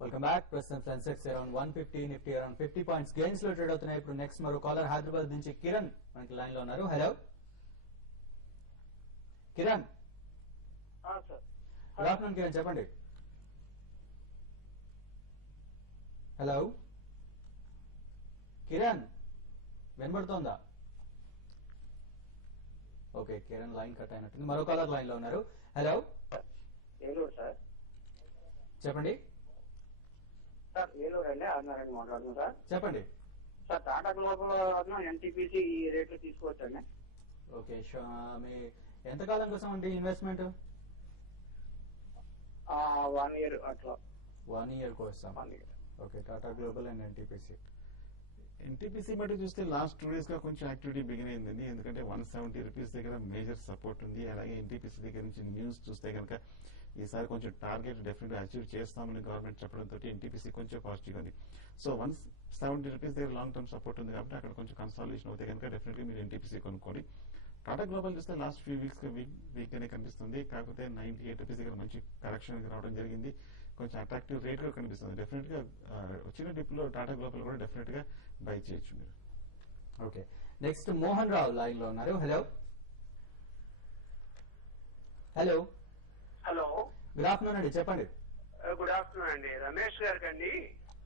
Welcome back. ప్రస్తుతం Sensex around 150, Nifty around 50 points gains లో trade అవుతున్నాయి. ఇప్పుడు నెక్స్ట్ మరో కాలర్ హైదరాబాద్ నుంచి కిరణ్ మనకి లైన్ లో ఉన్నారు. Hello Kiran. Good afternoon Kiran, చెప్పండి. హలో కిరణ్, వినబడుతోందా? ఓకే, కిరణ్ లైన్ కట్ అయినట్టుంది. మరో కాలర్ లైన్ లో ఉన్నారు. Hello Eluru sir. చెప్పండి సార్ ఏలూరు అండి, ఆదినారాయణ మాట్లాడుతున్నాను సార్. చెప్పండి సార్ టాటా గ్లోబల్ ఎన్టీపీసీ ఈ రేట్లు తీసుకోవచ్చండి. ఓకే, మీ ఎంతకాలం కోసం అండి ఇన్వెస్ట్మెంట్? 1 year అట్లా. 1 year కోసం. 1 year. Okay, Tata global and NTPC. NTPC బట్టి చూస్తే లాస్ట్ 2 days గా కొంచెం యాక్టివిటీ బిగిన్ అయిందండి. ఎందుకంటే 170 రూపీస్ దగ్గర మేజర్ సపోర్ట్ ఉంది. అలాగే ఎన్టీపీసీ దగ్గర నుంచి న్యూస్ చూస్తే కనుక ఈసారి కొంచెం టార్గెట్ డెఫినెట్ అచీవ్ చేస్తామని గవర్నమెంట్ చెప్పడంతో ఎన్టీపీసీ కొంచెం పాజిటివ్ ఉంది. సో 170 రూపీస్ దగ్గర లాంగ్ టర్మ్ సపోర్ట్ ఉంది కాబట్టి అక్కడ కొంచెం కన్సాలిడేషన్ అవుతాయి కనుక డెఫినెట్ గా మీరు ఎన్టీపీసీ కొనుక్కోండి. టాటా గ్లోబల్ చూస్తే లాస్ట్ ఫ్యూ వీక్స్ వీక్ గానే కనిపిస్తుంది. కాకపోతే 98 రూపీస్ దగ్గర మంచి కరెక్షన్ రావడం జరిగింది. కొంచెం అట్రాక్టివ్ రేట్ గా కనిపిస్తుంది. డెఫినెట్ గా వచ్చిన డిప్ లో టాటా గ్లోబల్ కూడా డెఫినెట్ గా బై చేయొచ్చు మీరు. Okay, next Mohan Rao line లో ఉన్నారు. Hello hello hello, good afternoon అండి, చెప్పండి. గుడ్ ఆఫ్టర్నూన్ అండి. రమేష్ గారికి అండి.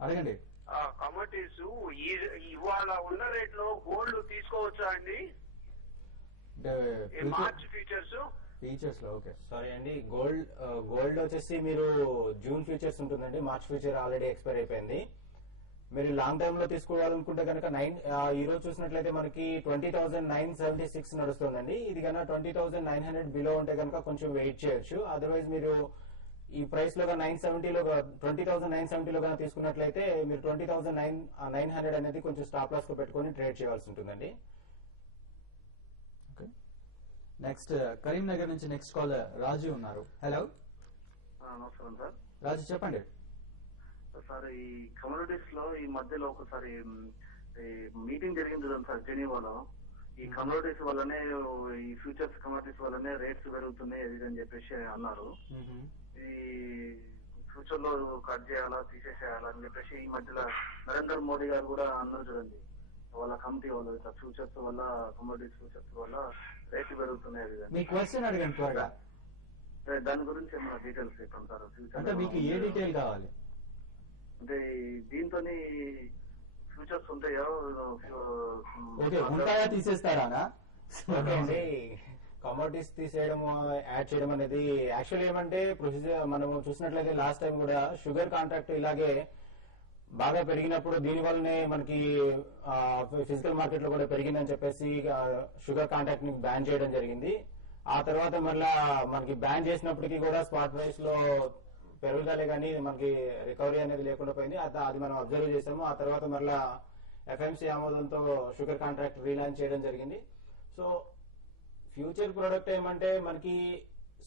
అడగండి. కమోడిటీస్ ఇవాళ ఉన్న రేట్ లో గోల్డ్ తీసుకోవచ్చా అండి? మార్చ్ ఫ్యూచర్స్ ఫీచర్స్ లో. ఓకే, సారీ అండి, గోల్డ్ వచ్చేసి మీరు జూన్ ఫ్యూచర్స్ ఉంటుందండి. మార్చ్ ఫ్యూచర్ ఆల్రెడీ ఎక్స్పైర్ అయిపోయింది. మీరు లాంగ్ టర్మ్ లో తీసుకోవాలనుకుంటే కనుక ఈ రోజు చూసినట్లయితే మనకి 20,976 నడుస్తుందండి. ఇది కన్నా 20,900 బిలో ఉంటే కనుక కొంచెం వెయిట్ చేయొచ్చు. అదర్వైజ్ మీరు ఈ ప్రైస్ లో 20,970 లో కనుక తీసుకున్నట్లయితే మీరు 20,900 అనేది కొంచెం స్టాప్ లాస్ కు పెట్టుకుని ట్రేడ్ చేయాల్సి ఉంటుందండి. ఓకే, నెక్స్ట్ కరీంనగర్ నుంచి నెక్స్ట్ కాల్ రాజు ఉన్నారు. హలో నమస్కారం సార్. రాజు, చెప్పండి. సార్ ఈ కమోడిటీస్ లో ఈ మధ్యలో ఒకసారి మీటింగ్ జరిగింది కదా సార్ జెనీవాలో. ఈ కమోడిటీస్ వల్లనే, ఈ ఫ్యూచర్స్ కమోడిటీస్ వల్లనే రేట్స్ పెరుగుతున్నాయి అది అని చెప్పేసి అన్నారు. ఈ ఫ్యూచర్ లో కట్ చేయాలా తీసేసేయాలా అని చెప్పేసి ఈ మధ్యలో నరేంద్ర మోడీ గారు కూడా అన్నారు చూడండి. వాళ్ళ కమిటీ వాళ్ళు ఇట్లా ఫ్యూచర్స్ వల్ల, కమోడిటీస్ ఫ్యూచర్స్ వల్ల రేట్లు పెరుగుతున్నాయి అది. మీ క్వశ్చన్ అడగండి త్వరగా. దాని గురించి ఏమైనా డీటెయిల్స్ చెప్పండి సార్. అంటే మీకు ఏ డీటెయిల్ కావాలి? అంటే దీంతో ఫ్యూచర్స్ ఉంటాయా? ఓకే, ఉంటాయా తీసేస్తారా? ఓకే అండి, కమోడిటీస్ తీసేయడం యాడ్ చేయడం అనేది యాక్చువల్లీ ఏమంటే ప్రొసీజర్ మనం చూసినట్లయితే లాస్ట్ టైం కూడా షుగర్ కాంట్రాక్ట్ ఇలాగే బాగా పెరిగినప్పుడు దీని వల్లనే మనకి ఫిజికల్ మార్కెట్ లో కూడా పెరిగిందని చెప్పేసి షుగర్ కాంట్రాక్ట్ ని బ్యాన్ చేయడం జరిగింది. ఆ తర్వాత మళ్ళా మనకి బ్యాన్ చేసినప్పటికీ కూడా స్పాట్ ప్రైస్ లో పెరుగుదలే కానీ మనకి రికవరీ అనేది లేకుండా పోయింది. అది మనం అబ్జర్వ్ చేసాము. ఆ తర్వాత మళ్ళా ఎఫ్ఎంసీ ఆమోదంతో షుగర్ కాంట్రాక్ట్ రీలాంచ్ చేయడం జరిగింది. సో ఫ్యూచర్ ప్రొడక్ట్ ఏమంటే మనకి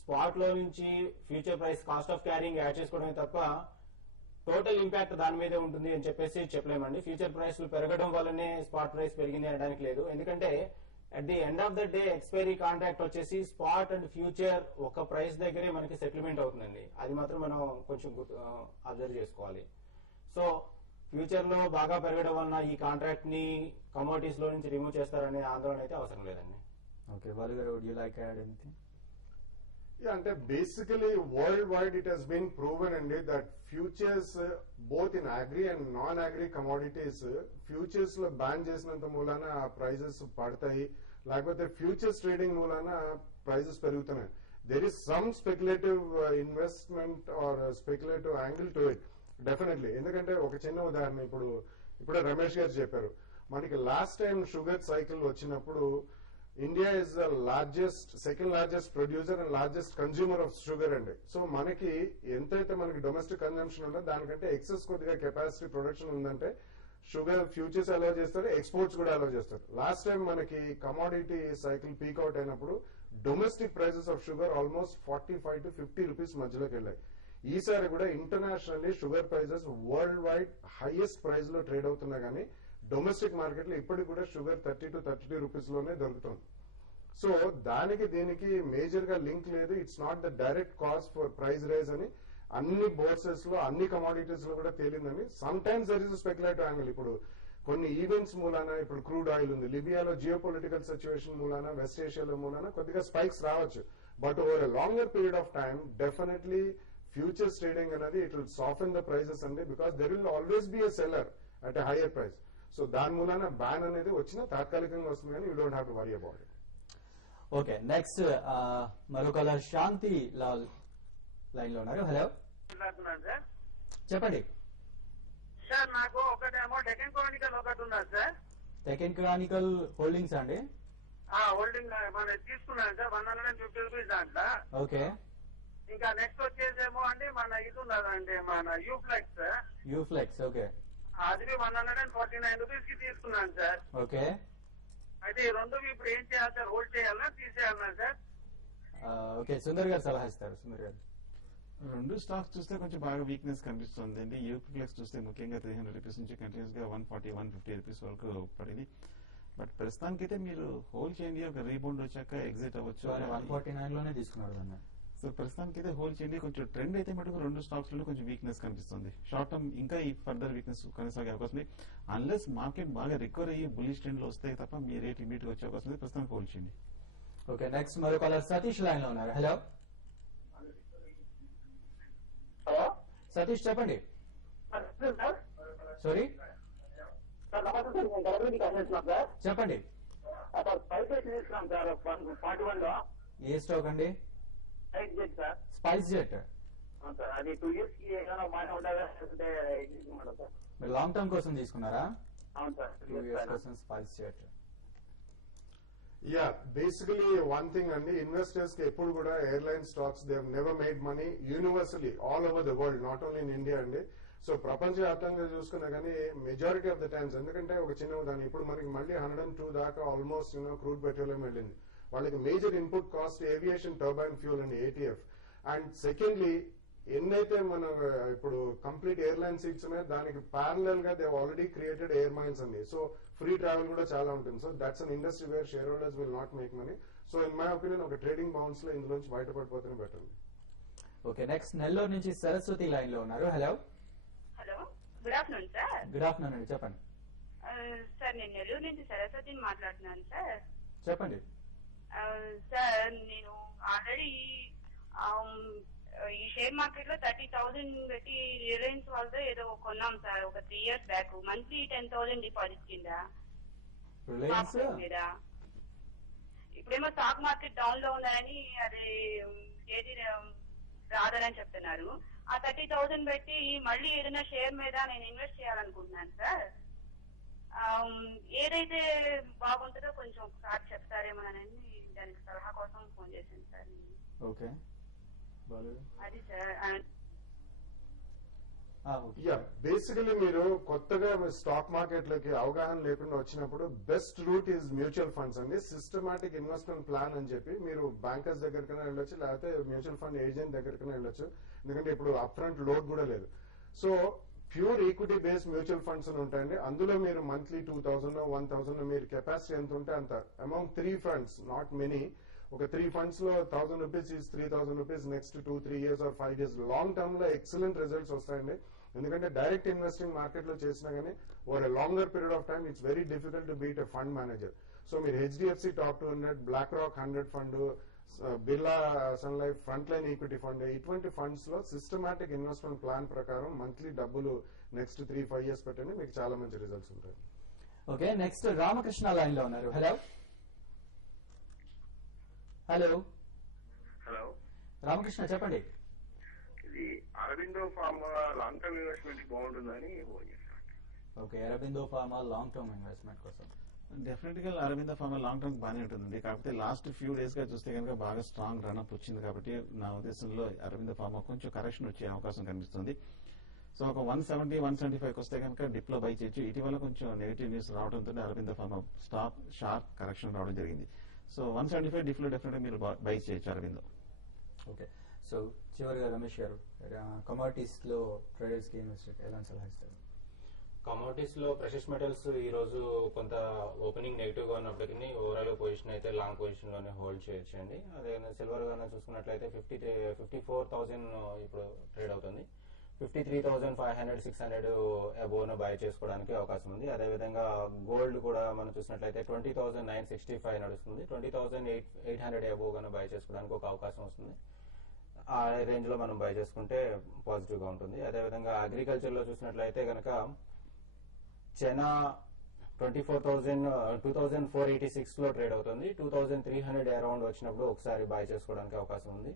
స్పాట్ లో నుంచి future price cost of carrying add చేసుకోవడమే తప్ప టోటల్ ఇంపాక్ట్ దాని మీదే ఉంటుంది అని చెప్పేసి చెప్పలేమండి. ఫ్యూచర్ ప్రైస్ పెరగడం వల్లనే స్పాట్ ప్రైస్ పెరిగింది అనడానికి లేదు. ఎందుకంటే at the end of the day expiry contract వచ్చేసి స్పాట్ అండ్ ఫ్యూచర్ ఒక ప్రైస్ దగ్గరే మనకి సెటిల్మెంట్ అవుతుందండి. అది మాత్రం మనం కొంచెం అబ్జర్వ్ చేసుకోవాలి. సో ఫ్యూచర్ లో బాగా పెరగడం వలన ఈ కాంట్రాక్ట్ ని కమోడిటీస్ లో నుంచి రిమూవ్ చేస్తారనే ఆందోళన అయితే అవసరం లేదండి. ఓకే, బాలు గారు, would you like add anything? అంటే basically worldwide it has been proven అండి that futures both in agri and non agri commodities futures లో బ్యాన్ చేసినంత మూలాన ఆ ప్రైజెస్ పడతాయి, లేకపోతే ఫ్యూచర్స్ ట్రేడింగ్ మూలాన ప్రైజెస్ పెరుగుతున్నాయి. There is some speculative investment or speculative angle to it definitely. ఎందుకంటే ఒక చిన్న ఉదాహరణ ఇప్పుడు రమేష్ గారు చెప్పారు, మనకి లాస్ట్ టైం షుగర్ సైకిల్ వచ్చినప్పుడు India is the second largest producer and largest consumer of sugar అండి. సో మనకి ఎంతైతే మనకి డొమెస్టిక్ కన్జంప్షన్ ఉందో దానికంటే ఎక్సెస్ కొద్దిగా కెపాసిటీ ప్రొడక్షన్ ఉందంటే షుగర్ ఫ్యూచర్స్ అలౌ చేస్తారు, ఎక్స్పోర్ట్స్ కూడా అలౌ చేస్తారు. లాస్ట్ టైం మనకి కమోడిటీ సైకిల్ పీక్ అవుట్ అయినప్పుడు domestic prices of sugar almost 45 to 50 rupees మధ్యలోకి వెళ్ళాయి. ఈసారి కూడా internationally sugar prices world wide highest price లో ట్రేడ్ అవుతున్నా గానీ డొమెస్టిక్ మార్కెట్ లో ఇప్పటికి కూడా షుగర్ 30 to 32 రూపీస్ లోనే దొరుకుతుంది. సో దానికి దీనికి మేజర్ గా లింక్ లేదు. It's not the direct cause for price rise అని అన్ని బోర్సెస్ లో అన్ని కమాడిటీస్ లో కూడా తేలిందని. Sometimes there is speculative angle. ఇప్పుడు కొన్ని ఈవెంట్స్ మూలాన, ఇప్పుడు క్రూడ్ ఆయిల్ ఉంది, లిబియాలో జియో పొలిటికల్ సిచ్యువేషన్ మూలాన, వెస్ట్ ఏషియాలో మూలాన కొద్దిగా స్పైక్స్ రావచ్చు. But over a longer period of time definitely futures trading అనేది it will soften the prices అండి, because there will always be a seller at a hire price. So దాని మూలాన ban అనేది వచ్చినా తాత్కాలికంగా వస్తుంది, కానీ you don't have to worry about it. Okay, next మరో కాలర్ శాంతి లాల్ లైన్ లో ఉన్నారు. హలో, సార్ చెప్పండి. సార్ నాకు ఒకటేమో డెక్కన్ క్రానికల్ ఒకటి ఉన్నది సార్. డెక్కన్ క్రానికల్ హోల్డింగ్స్ అండి? హోల్డింగ్ మనం తీసుకున్నాను సార్ 150 రూపీస్ దాంట్లో. ఓకే. ఇంకా నెక్స్ట్ వచ్చేసేమో అండి మన ఇది ఉన్నదండి మన యూఫ్లెక్స్. యూఫ్లెక్స్, ఓకే. అది 149 రూపీస్ కి తీసుకున్నాను సార్. ఓకే. అయితే ఈ రెండు ఇప్పుడు ఏం చేయాలి సార్? హోల్డ్ చేయాలన్నా తీసేయాలన్నా సార్? ఓకే, సుందర్ గారు సలహా ఇస్తారు. సుందర్ గారు. రెండు స్టాక్స్ చూస్తే కొంచెం బాగా వీక్నెస్ కనిపిస్తుంది అండి. యూఫ్లెక్స్ చూస్తే ముఖ్యంగా 300 రూపీస్ నుంచి కంటిన్యూస్ గా 140, 150 రూపీస్ వరకు పడింది. బట్ ప్రస్తుతానికైతే మీరు హోల్డ్ చేయండి, ఒక రీబౌండ్ వచ్చాక ఎగ్జిట్ అవ్వచ్చు. 149 లోనే తీసుకున్నారు దాన్ని. సో ప్రస్తుతానికైతే హోల్డ్ చేయండి. కొంచెం ట్రెండ్ అయితే మటుకు రెండు స్టాక్స్ లో కొంచెం వీక్నెస్ కనిపిస్తుంది. షార్ట్ టర్మ్ ఇంకా ఈ ఫర్దర్ వీక్నెస్ కొనసాగే అవకాశం ఉంది. అన్లెస్ మార్కెట్ బాగా రికవర్ అయ్యి బుల్లిష్ ట్రెండ్ లో వస్తే తప్ప మీ రేట్ ఇమీడియట్ గా వచ్చే అవకాశం ఉంది. ప్రస్తుతానికి హోల్డ్ చేయండి. ఓకే, నెక్స్ట్ మరో కాలర్ సతీష్ లైన్ లో ఉన్నారు. హలో హలో సతీష్, చెప్పండి. సారీ, సార్ నమస్తే సార్, నేను గవర్నమెంట్ కన్సల్టున్నాను సార్. చెప్పండి. సార్ స్పైస్ జెట్ తీసుకున్నాం సార్ 41 లో. ఏ స్టాక్ అండి? Spice jet sir. Spice jet. అవును సార్, అది 2 years కి ఏమైనా బాగానే ఉంటుందా లేకపోతే తీసుకున్నాడు సార్? మీరు లాంగ్ టర్మ్ కోసం తీసుకున్నారా? అవును సార్, 2 years కోసం spice jet. Yeah, basically one thing అండి, ఇన్వెస్టర్స్ కి ఎప్పుడు కూడా airline stocks they have never made money universally all over the world, not only in India అండి. సో ప్రపంచవ్యాప్తంగా చూసుకున్నా కానీ మెజారిటీ ఆఫ్ ద టైమ్స్, ఎందుకంటే ఒక చిన్న ఉదాహరణ, ఇప్పుడు మనకి మళ్ళీ 102 దాకా ఆల్మోస్ట్ క్రూడ్ పెట్రోలియం వెళ్ళింది. వాళ్ళకి major input cost aviation turbine fuel అండి, ATF. అండ్ సెకండ్లీ ఎన్నైతే మనం ఇప్పుడు కంప్లీట్ ఎయిర్లైన్ సీట్స్ ఉన్నాయో దానికి ప్యారలల్ గా they already created air miles అండి. సో ఫ్రీ ట్రావెల్ కూడా చాలా ఉంటుంది. So that's an industry where share holders will not make money. So in my opinion ఒక ట్రేడింగ్ బౌన్స్ లో ఇందులోంచి బయటపడిపోతేనే బెటర్. ఓకే, నెక్స్ట్ నెల్లూరు నుంచి సరస్వతి లైన్ లో ఉన్నారు. Hello. Hello, good afternoon sir. Good afternoon అండి, చెప్పండి. సార్ నేను నెల్లూరు నుంచి సరస్వతిని మాట్లాడుతున్నాను సార్. చెప్పండి. సార్ నేను ఆల్రెడీ ఈ షేర్ మార్కెట్ లో 30,000 పెట్టి రిలయన్స్ వాళ్ళతో ఏదో కొన్నాం సార్ ఒక 3 years బ్యాక్. మంత్లీ 10,000 డిపాజిట్ కింద మీద. ఇప్పుడేమో స్టాక్ మార్కెట్ డౌన్ లో ఉన్నాయని అది ఏది రాదని చెప్తున్నారు. ఆ 30,000 పెట్టి మళ్ళీ ఏదైనా షేర్ మీద నేను ఇన్వెస్ట్ చేయాలనుకుంటున్నాను సార్. ఏదైతే బాగుంటుందో కొంచెం ఒకసారి చెప్తారేమోనని దానికి సలహా కోసం ఫోన్ చేశాను సార్. ఓకే, అది సార్. యా, బేసికలీ మీరు కొత్తగా స్టాక్ మార్కెట్ లోకి అవగాహన లేకుండా వచ్చినప్పుడు best route is mutual funds అండి. సిస్టమాటిక్ ఇన్వెస్ట్మెంట్ ప్లాన్ అని చెప్పి మీరు బ్యాంకర్స్ దగ్గరకైనా వెళ్ళొచ్చు, లేకపోతే మ్యూచువల్ ఫండ్ ఏజెంట్ దగ్గరకైనా వెళ్ళొచ్చు. ఎందుకంటే ఇప్పుడు అప్ ఫ్రంట్ లోడ్ కూడా లేదు. So pure equity based mutual funds ఉంటాయండి. అందులో మీరు మంత్లీ 2,000 1,000 మీరు కెపాసిటీ ఎంత ఉంటే అంత అమౌంట్ 3 ఫండ్స్, నాట్ మెనీ. ఒక 3 ఫండ్స్ లో 1,000 rupees is 3,000 rupees next 2-3 years or 5 years long term లో ఎక్సలెంట్ రిజల్ట్స్ వస్తాయండి. ఎందుకంటే డైరెక్ట్ ఇన్వెస్టింగ్ మార్కెట్ లో చేసినా కానీ over a longer period of time it's very difficult to beat a fund manager. So మీరు HDFC top 200, BlackRock 100 fund, Birla Sun Life Frontline equity fund, ఇటువంటి funds లో systematic investment plan ప్రకారం monthly డబ్బులు next 3-5 years పెట్టండి, మీకు చాలా మంచి results ఉంటాయి. ఓకే, నెక్స్ట్ రామకృష్ణ లైన్ లో ఉన్నారు. హలో. హలో హలో, రామకృష్ణ, చెప్పండి. ఇది Aurobindo pharma long term investment బాగుంటుందని ఫోన్ చేశాను. Okay, Aurobindo pharma long term investment కోసం. డెఫినెట్ గా అరవింద ఫార్మా లాంగ్ టర్మ్ బాగానే ఉంటుందండి. కాకపోతే లాస్ట్ ఫ్యూ డేస్ గా చూస్తే కనుక బాగా స్ట్రాంగ్ రన్అప్ వచ్చింది. కాబట్టి నా ఉద్దేశంలో అరవింద ఫార్మా కొంచెం కరెక్షన్ వచ్చే అవకాశం కనిపిస్తుంది. సో ఒక 170, 175 వస్తే కనుక డిప్ లో బై చేయొచ్చు. ఇటీవల కొంచెం నెగిటివ్ న్యూస్ రావడంతో Aravinda pharma stock sharp correction రావడం జరిగింది. సో 175 డిప్ లో డెఫినెట్ గా మీరు బై చేయొచ్చు అరవిందో. ఓకే, సో చివరిగా రమేష్ గారు, కమోడిటీస్ లో ట్రేడర్స్ కి ఇన్వెస్టర్ ఎలాంటి సలహా ఇస్తారు? కమోడిటీస్ లో ప్రెషస్ మెటల్స్ ఈ రోజు కొంత ఓపెనింగ్ నెగిటివ్ గా ఉన్నప్పటికీ ఓవరాల్ పొజిషన్ అయితే లాంగ్ పొజిషన్ లోనే హోల్డ్ చేయొచ్చండి. అదే సిల్వర్ గానే చూసుకున్నట్లయితే 54,000 ఇప్పుడు ట్రేడ్ అవుతుంది. 53,500 600 అబోవ్ బై చేసుకోవడానికి అవకాశం ఉంది. అదేవిధంగా గోల్డ్ కూడా మనం చూసినట్లయితే 20,965 నడుస్తుంది. 20,800 అబోవ్ గానే బై చేసుకోవడానికి ఒక అవకాశం వస్తుంది. ఆ రేంజ్ లో మనం బై చేసుకుంటే పాజిటివ్ గా ఉంటుంది. అదేవిధంగా అగ్రికల్చర్ లో చూసినట్లయితే కనుక చైనా 2,486 లో ట్రేడ్ అవుతుంది. 2,300 అరౌండ్ వచ్చినప్పుడు ఒకసారి బై చేసుకోవడానికి అవకాశం ఉంది.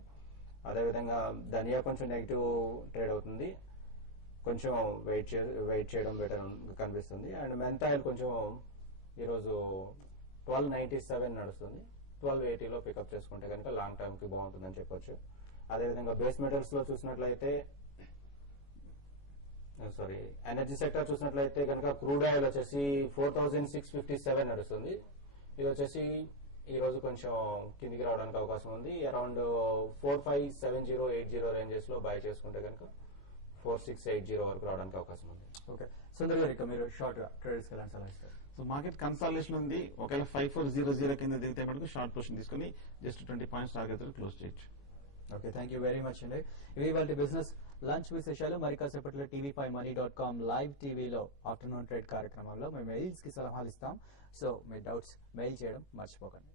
అదేవిధంగా ధనియా కొంచెం నెగిటివ్ ట్రేడ్ అవుతుంది, కొంచెం వెయిట్ చేయడం బెటర్ కనిపిస్తుంది. అండ్ మెంతాయిల్ కొంచెం ఈరోజు 1297 నడుస్తుంది. 1280 లో పికప్ చేసుకుంటే కనుక లాంగ్ టర్మ్ కి బాగుంటుందని చెప్పొచ్చు. అదేవిధంగా బేస్ మెటల్స్ లో చూసినట్లయితే ఎనర్జీ సెక్టర్ చూసినట్లయితే కనుక క్రూడ్ ఆయిల్ వచ్చేసి 4,657 నడుస్తుంది. ఇది వచ్చేసి ఈ రోజు కొంచెం కిందికి రావడానికి అవకాశం ఉంది. అరౌండ్ 457080 రేంజెస్ లో బై చేసుకుంటే కనుక 4680 వరకు రావడానికి అవకాశం ఉంది. ఓకే సుందర్ గారు, ఇక మీరు షార్ట్ ట్రేడర్స్ కి ఎలాంటి సలహా ఇస్తారు? సో మార్కెట్ కన్సాలిడేషన్ ఉంది. ఒకవేళ 5400 కింద దిగితే మటుకు షార్ట్ పొజిషన్ తీసుకుని జస్ట్ 20 పాయింట్స్ టార్గెట్ క్లోజ్ చేయొచ్చు. Okay, thank you very much అండి. ఇవి వాళ్ళ బిజినెస్ లంచ్ విశేషాలు. మరి కాసేపట్లో tv5money.com లైవ్ టీవీలో ఆఫ్టర్నూన్ ట్రేడ్ కార్యక్రమంలో మేము మెయిల్స్ కి సలహాలు ఇస్తాం. సో మీ డౌట్స్ మెయిల్ చేయడం మర్చిపోకండి.